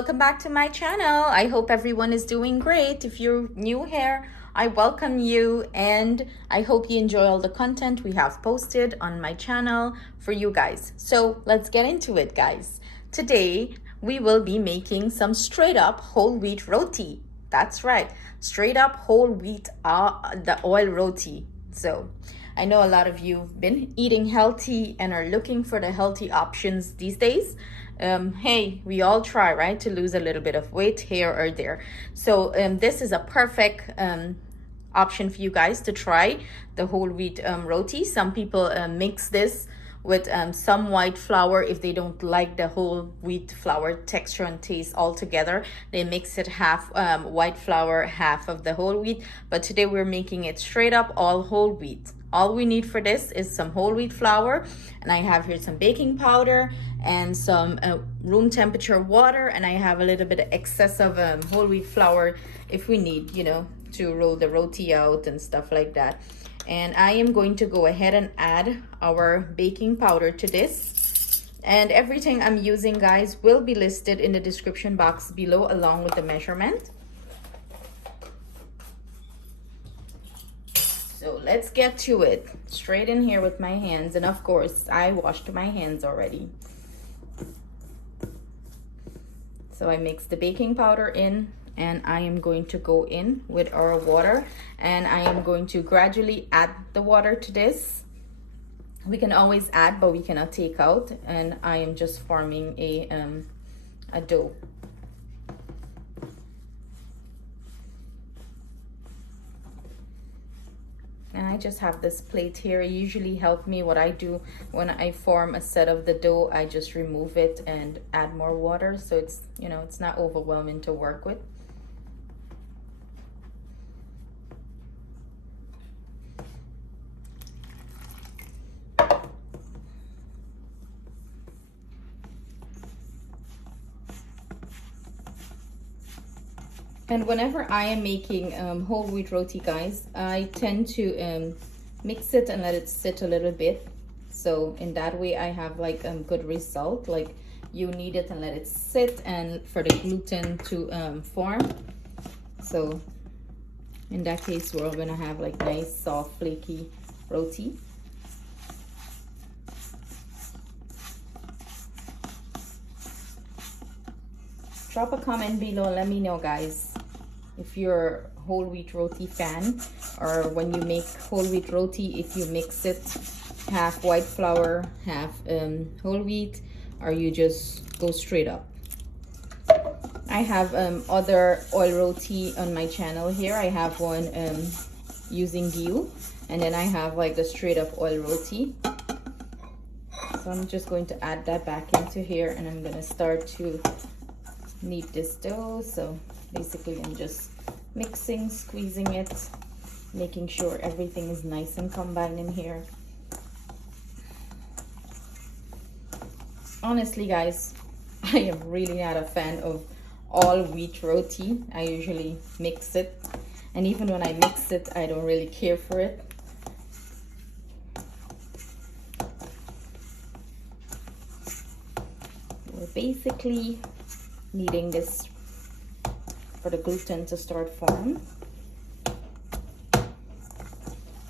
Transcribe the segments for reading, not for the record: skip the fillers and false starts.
welcome back to my channel. I hope everyone is doing great. If you're new here, I welcome you and I hope you enjoy all the content we have posted on my channel for you guys. So let's get into it, guys. Today we will be making some straight up whole wheat roti. That's right, straight up whole wheat, the oil roti. So I know a lot of you have been eating healthy and are looking for the healthy options these days. Hey, we all try, right, to lose a little bit of weight here or there. So this is a perfect option for you guys to try the whole wheat roti. Some people mix this with some white flour if they don't like the whole wheat flour texture and taste altogether. They mix it half white flour, half of the whole wheat. But today we're making it straight up all whole wheat. All we need for this is some whole wheat flour, and I have here some baking powder and some room temperature water, and I have a little bit of excess of whole wheat flour if we need, you know, to roll the roti out and stuff like that. And I am going to go ahead and add our baking powder to this. And everything I'm using, guys, will be listed in the description box below along with the measurement. So let's get to it. Straight in here with my hands. And of course, I washed my hands already. So I mix the baking powder in, and I am going to go in with our water, and I am going to gradually add the water to this. We can always add, but we cannot take out, and I am just forming a dough. And I just have this plate here. It usually help me. What I do when I form a set of the dough, I just remove it and add more water, so it's, you know, it's not overwhelming to work with. And whenever I am making whole wheat roti, guys, I tend to mix it and let it sit a little bit. So in that way, I have like good result. Like, you knead it and let it sit, and for the gluten to form. So in that case, we're gonna have like nice, soft, flaky roti. Drop a comment below, let me know, guys, if you're a whole wheat roti fan, or when you make whole wheat roti, if you mix it half white flour, half whole wheat, or you just go straight up. I have other oil roti on my channel here. I have one using ghee, and then I have like the straight up oil roti. So I'm just going to add that back into here, and I'm gonna start to knead this dough. So basically I'm just mixing, squeezing it, making sure everything is nice and combined in here. Honestly, guys, I am really not a fan of all wheat roti. I usually mix it, and even when I mix it, I don't really care for it. We're basically kneading this for the gluten to start forming.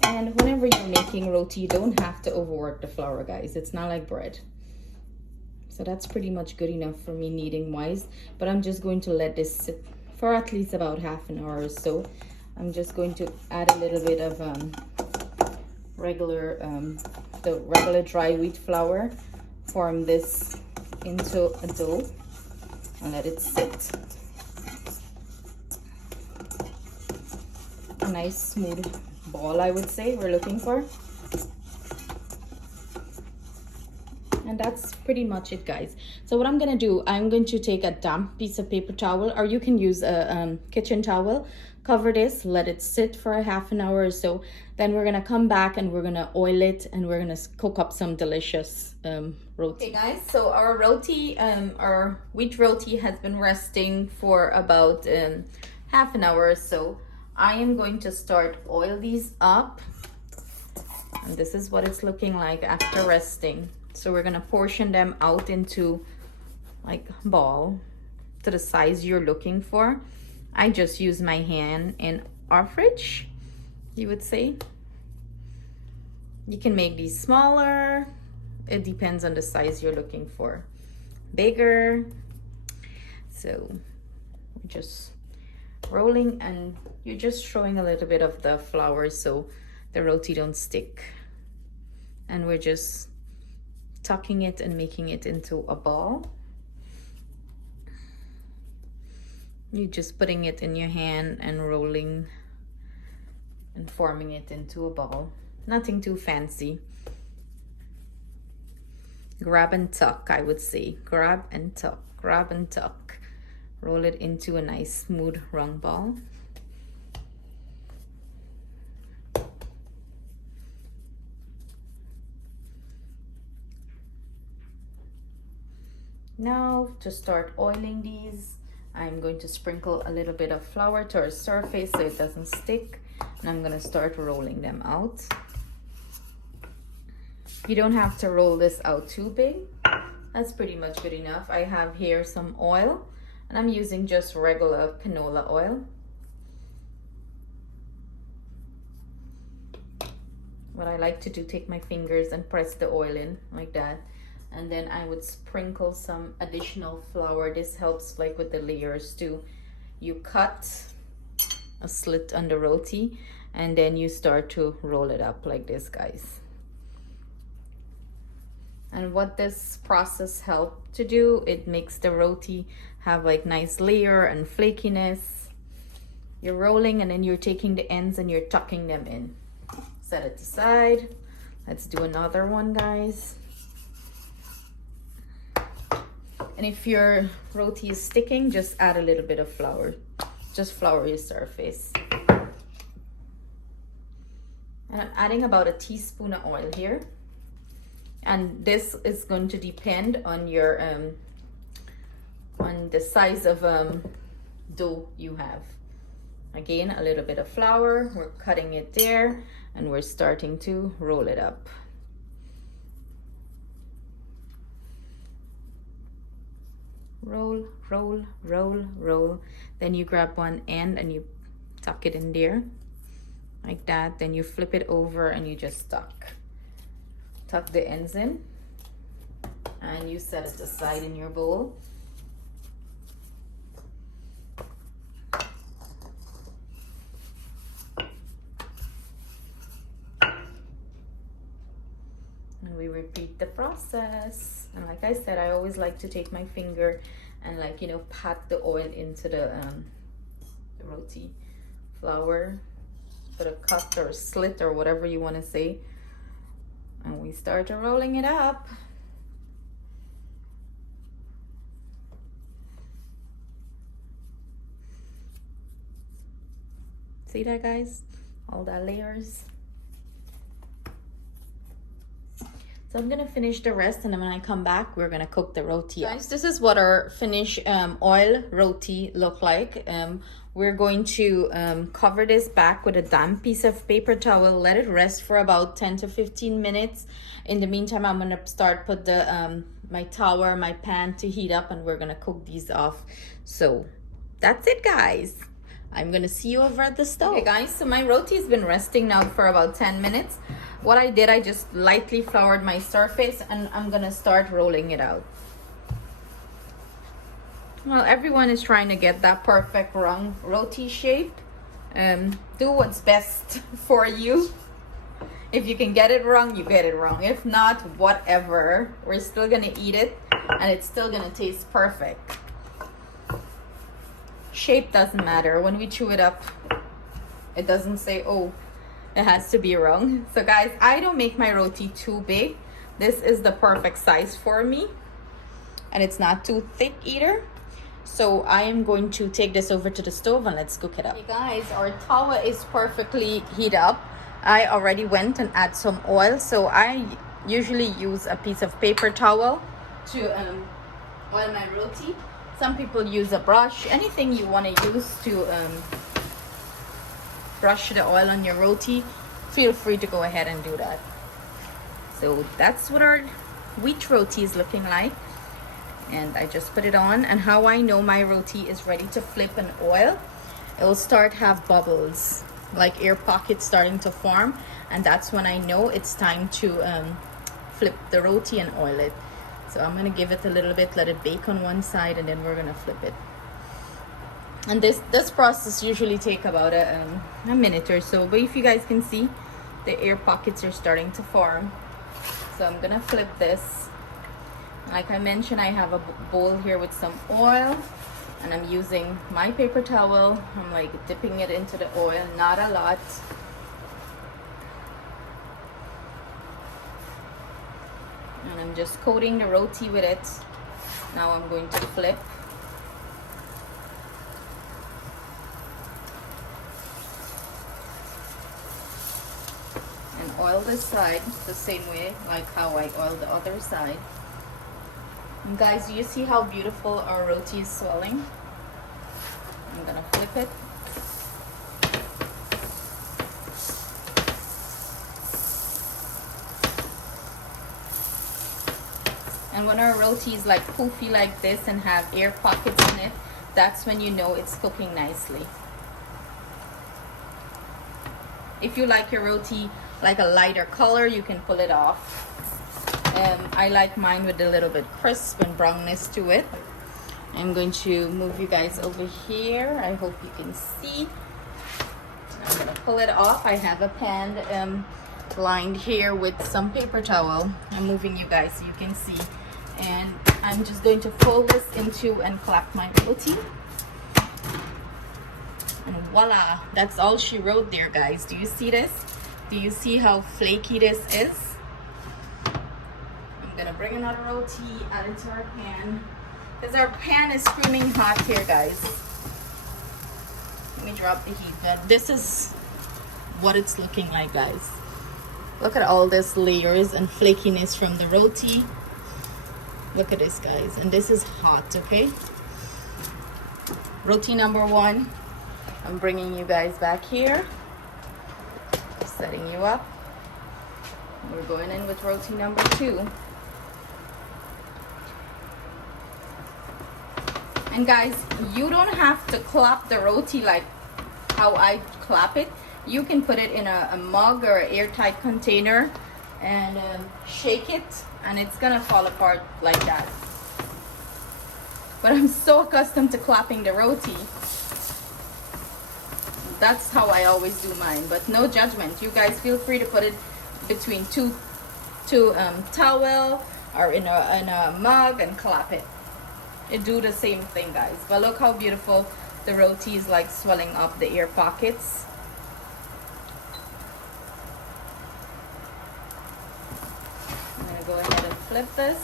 And whenever you're making roti, you don't have to overwork the flour, guys. It's not like bread. So that's pretty much good enough for me kneading wise. But I'm just going to let this sit for at least about half an hour or so. I'm just going to add a little bit of the regular dry wheat flour, form this into a dough, and let it sit. A nice smooth ball, I would say, we're looking for. And that's pretty much it, guys. So what I'm gonna do, I'm going to take a damp piece of paper towel, or you can use a kitchen towel, cover this, let it sit for a half an hour or so. Then we're gonna come back and we're gonna oil it, and we're gonna cook up some delicious roti. Okay, guys, so our roti, our wheat roti has been resting for about half an hour or so. I am going to start oil these up, and this is what it's looking like after resting. So we're gonna portion them out into like ball. to the size you're looking for. I just use my hand in average, you would say. You can make these smaller. It depends on the size you're looking for. Bigger. So we're just rolling, and you're just throwing a little bit of the flour so the roti don't stick. And we're just tucking it and making it into a ball. You're just putting it in your hand and rolling and forming it into a ball. Nothing too fancy. Grab and tuck, I would say. Grab and tuck, grab and tuck. Roll it into a nice smooth round ball. Now to start oiling these, I'm going to sprinkle a little bit of flour to our surface so it doesn't stick, and I'm going to start rolling them out. You don't have to roll this out too big. That's pretty much good enough. I have here some oil, and I'm using just regular canola oil. What I like to do, take my fingers and press the oil in like that. And then I would sprinkle some additional flour. This helps like with the layers too. You cut a slit on the roti, and then you start to roll it up like this, guys. And what this process helps to do, it makes the roti have like nice layer and flakiness. You're rolling, and then you're taking the ends and you're tucking them in. Set it aside. Let's do another one, guys. And if your roti is sticking, just add a little bit of flour. Just flour your surface. And I'm adding about a teaspoon of oil here. And this is going to depend on your on the size of dough you have. Again, a little bit of flour. We're cutting it there, and we're starting to roll it up. Roll, roll, roll, roll. Then you grab one end and you tuck it in there like that. Then you flip it over and you just tuck the ends in, and you set it aside in your bowl. And we repeat the process. And like I said, I always like to take my finger and like, you know, pat the oil into the roti flour, put a cut or a slit or whatever you want to say, and we start rolling it up. See that, guys? All that layers. So I'm gonna finish the rest, and then when I come back, we're gonna cook the roti. Guys, this is what our finished oil roti look like. We're going to cover this back with a damp piece of paper towel, let it rest for about 10 to 15 minutes. In the meantime, I'm gonna start put the my tower, my pan to heat up, and we're gonna cook these off. So that's it, guys. I'm gonna see you over at the stove. Okay, guys, so my roti has been resting now for about 10 minutes. What I did, I just lightly floured my surface, and I'm gonna start rolling it out. Well, everyone is trying to get that perfect round roti shape. Do what's best for you. If you can get it wrong, you get it wrong. If not, whatever. We're still gonna eat it, and it's still gonna taste perfect. Shape doesn't matter. When we chew it up, it doesn't say, oh, it has to be wrong. So guys, I don't make my roti too big. This is the perfect size for me, and it's not too thick either. So I am going to take this over to the stove and let's cook it up. Hey guys, our tawa is perfectly heated up. I already went and add some oil. So I usually use a piece of paper towel to oil my roti. Some people use a brush, anything you want to use to brush the oil on your roti, feel free to go ahead and do that. So that's what our wheat roti is looking like. And I just put it on. And how I know my roti is ready to flip and oil, it will start have bubbles, like air pockets starting to form, and that's when I know it's time to flip the roti and oil it. So I'm gonna give it a little bit, let it bake on one side, and then we're gonna flip it. And this process usually take about a minute or so, but if you guys can see, the air pockets are starting to form. So I'm gonna flip this. Like I mentioned, I have a bowl here with some oil, and I'm using my paper towel. I'm like dipping it into the oil, not a lot. And I'm just coating the roti with it. Now I'm going to flip. And oil this side the same way like how I oil the other side. And guys, do you see how beautiful our roti is swelling? I'm gonna flip it. And when our roti is like poofy like this and have air pockets in it, that's when you know it's cooking nicely. If you like your roti like a lighter color, you can pull it off. I like mine with a little bit crisp and brownness to it. I'm going to move you guys over here. I hope you can see. I'm gonna pull it off. I have a pan lined here with some paper towel. I'm moving you guys so you can see. And I'm just going to fold this into and clap my roti. And voila, that's all she wrote there, guys. Do you see this? Do you see how flaky this is? I'm gonna bring another roti, add it to our pan, because our pan is screaming hot here, guys. Let me drop the heat. But this is what it's looking like, guys. Look at all this layers and flakiness from the roti. Look at this, guys. And this is hot, okay? Roti number 1. I'm bringing you guys back here. Setting you up. We're going in with roti number 2. And guys, you don't have to clap the roti like how I clap it. You can put it in a mug or an airtight container and shake it, and it's gonna fall apart like that. But I'm so accustomed to clapping the roti. That's how I always do mine, but no judgment. You guys feel free to put it between two towel or in a mug and clap it. It do the same thing, guys. But look how beautiful the roti is like swelling up the air pockets. I'm gonna go ahead and flip this.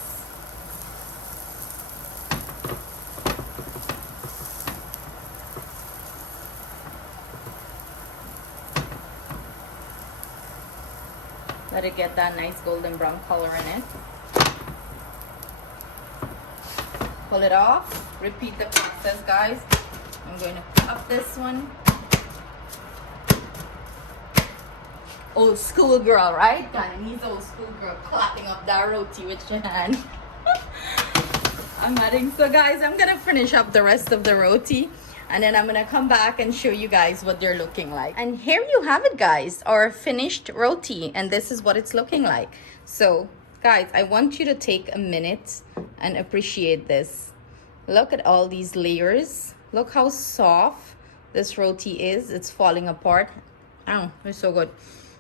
Let it get that nice golden brown color in it. Pull it off. Repeat the process, guys. I'm going to pop this one. Old school girl, right? Guyanese old school girl clapping up that roti with your hand. I'm adding. So guys, I'm gonna finish up the rest of the roti, and then I'm gonna come back and show you guys what they're looking like. And here you have it, guys, our finished roti, and this is what it's looking like. So guys, I want you to take a minute and appreciate this. Look at all these layers. Look how soft this roti is. It's falling apart. Oh, it's so good.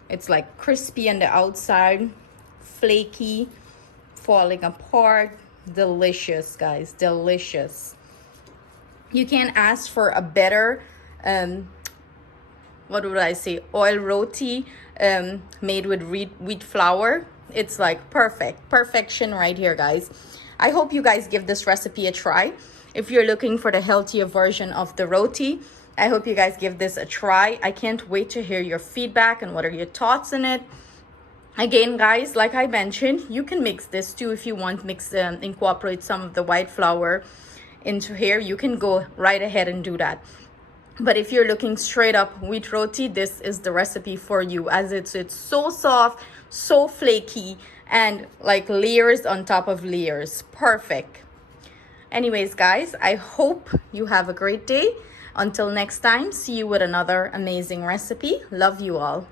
It's like crispy on the outside, flaky, falling apart. Delicious, guys, delicious. You can't ask for a better what would I say, oil roti made with wheat flour. It's like perfection right here, guys. I hope you guys give this recipe a try. If you're looking for the healthier version of the roti, I hope you guys give this a try. I can't wait to hear your feedback and what are your thoughts on it. Again, guys, like I mentioned, you can mix this too if you want. Incorporate some of the white flour into here. You can go right ahead and do that. But if you're looking straight up wheat roti, this is the recipe for you, as it's so soft, so flaky, and like layers on top of layers. Perfect. Anyways, guys, I hope you have a great day. Until next time, see you with another amazing recipe. Love you all.